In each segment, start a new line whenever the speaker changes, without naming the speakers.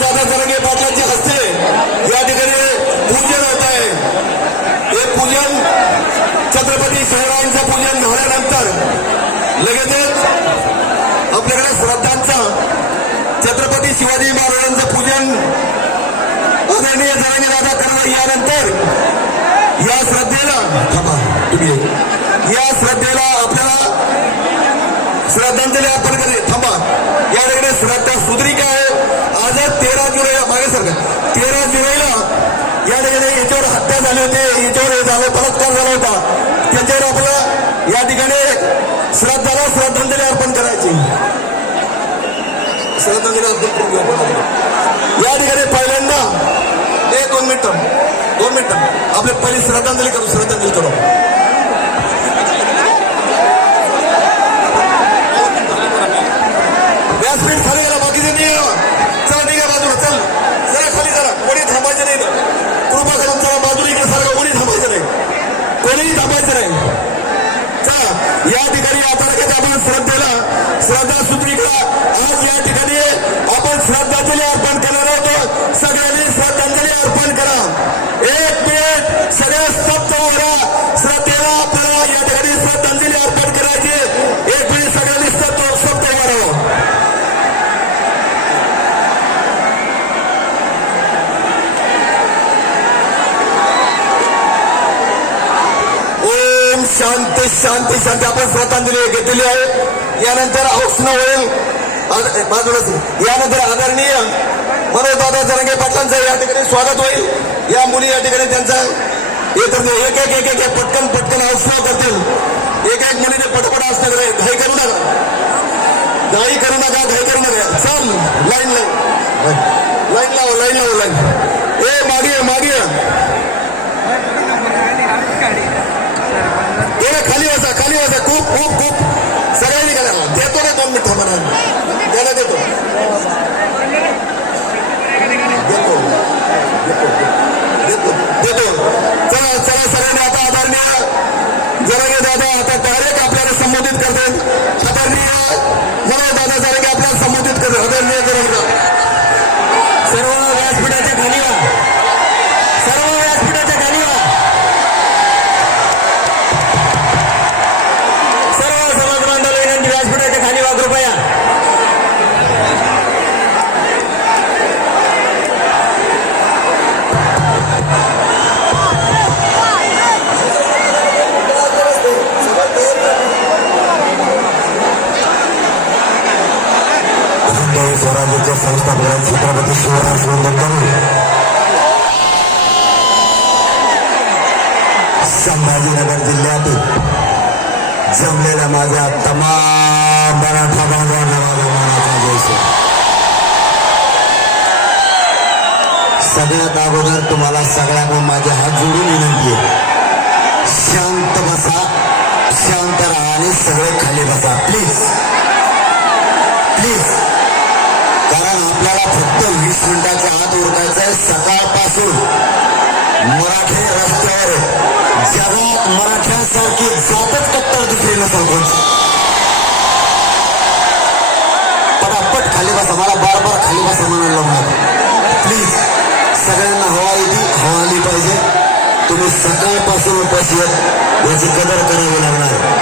दादा तरंगे पाटलांच्या हस्ते या ठिकाणी पूजन होत आहे. हे पूजन छत्रपती शिवरायांचं पूजन झाल्यानंतर लगेचच आपल्याकडे श्रद्धांचा छत्रपती शिवाजी महाराजांचं पूजन आदरणीय जरांगे दादा करणार यानंतर या श्रद्धेला थांबा तुम्ही. या श्रद्धेला श्रद्धांजली अर्पण करते थांबा. या ठिकाणी श्रद्धा काय आहे. आज तेरा जुलै. मागे सर तेरा जुलैला या ठिकाणी याच्यावर हत्या झाली होती. याच्यावर हे झालं बलात्कार झाला होता. त्याच्यावर आपल्याला या ठिकाणी श्रद्धाला श्रद्धांजली अर्पण करायची. श्रद्धांजली अर्पण करून या ठिकाणी पहिल्यांदा एक दोन मिनिटं. दोन मिनिटं. आपले पहिली श्रद्धांजली करू. श्रद्धांजली करू शांती शांती. शांती आपण श्रद्धांजली घेतली आहे. यानंतर औष्ण होईल. यानंतर आदरणीय मनोजदादा जरंगे पाटलांचं या ठिकाणी स्वागत होईल. या मुली या ठिकाणी त्यांचा हे तर नाही, एक एक एक एक पटकन पटकन औष्ण करतील. एक एक मुलीने पटपट असणार घाई करू नका. घाई करू नका घाई करू नका. चल लाईन लाईन लाईन लाव लाईन लाव. लाईन
जमलेल्या माझ्या तमाम मराठा बांधवांना माझा मनाचा सगळ्यात अगोदर तुम्हाला सगळ्यांना माझे हात जोडून विनंती आहे. शांत बसा शांत राहा आणि सगळे खाली बसा. प्लीज प्लीज कारण आपल्याला फक्त वीस मिनिटाच्या आत उरकायचं आहे सकाळपासून. मराठी रस्त्यावर जगात मराठ्यांसारखी जातच कट्टर दुसरी नसेल पटापट खाली बसा मला बार बार खाली बसा म्हणायला लागणार प्लीज सगळ्यांना हवा येते हवा आली पाहिजे. तुम्ही सकाळपासून उपस्थित याची कदर करावी लागणार.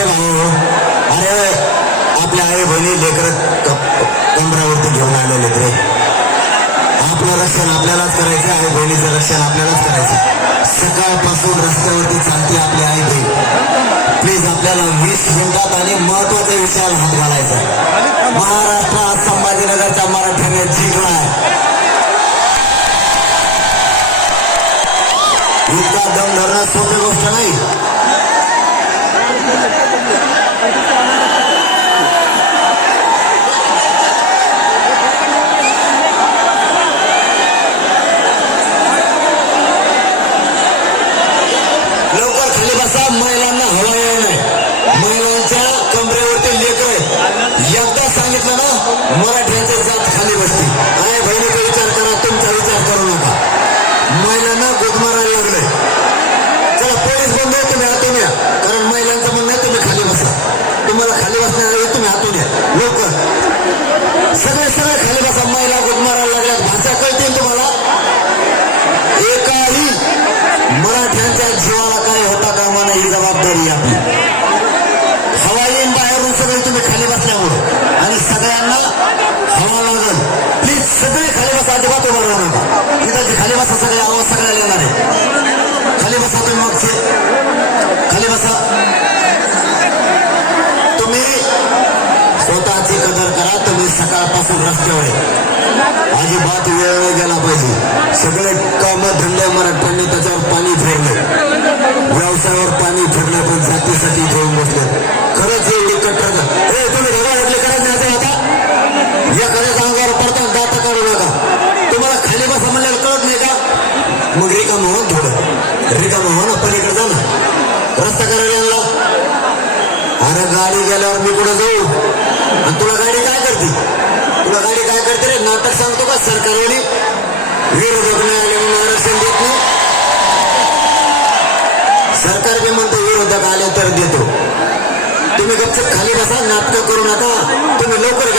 बसा रे भाऊ अरे आपल्या आई बहिणी लेकर कमरावरती घेऊन आलेले रे. आपलं रक्षण आपल्यालाच करायचं आई बहिणीचं रक्षण आपल्यालाच करायचं. सकाळपासून रस्त्यावरती चालते आपली आई बहीण. प्लीज आपल्याला वीस मिनिटात आणि महत्त्वाच्या विषयाला हात घालायचा. आहे. त्यांच्या जीवाला काय होता कामा नये ही जबाबदारी आपली. हवा येईन बाहेरून सगळे तुम्ही खाली बसल्यामुळे. आणि सगळ्यांना हवा लागल. प्लीज सगळे खाली बसा अजिबात उभं राहू नका. तिथं खाली बसा सगळे आवाज सगळ्याला येणार आहे. खाली बसा तुम्ही मागचे. खाली बसा. तुम्ही स्वतःची कदर करा तुम्ही सकाळपासून रस्त्यावर अजिबात वेळ गेला पाहिजे. सगळे काम धंदे मराठ रस्ता करायला आणला. अरे गाडी गेल्यावर मी कुठं जाऊ? आणि तुला गाडी काय करते? तुला गाडी काय करते रे? नाटक सांगतो का सरकारवाली? विरोधक नाही आले म्हणून आरक्षण देत नाही. सरकार बी म्हणतो विरोधक आले तर देतो. तुम्ही गपचूप खाली बसा नाटक करू नका. तुम्ही लवकर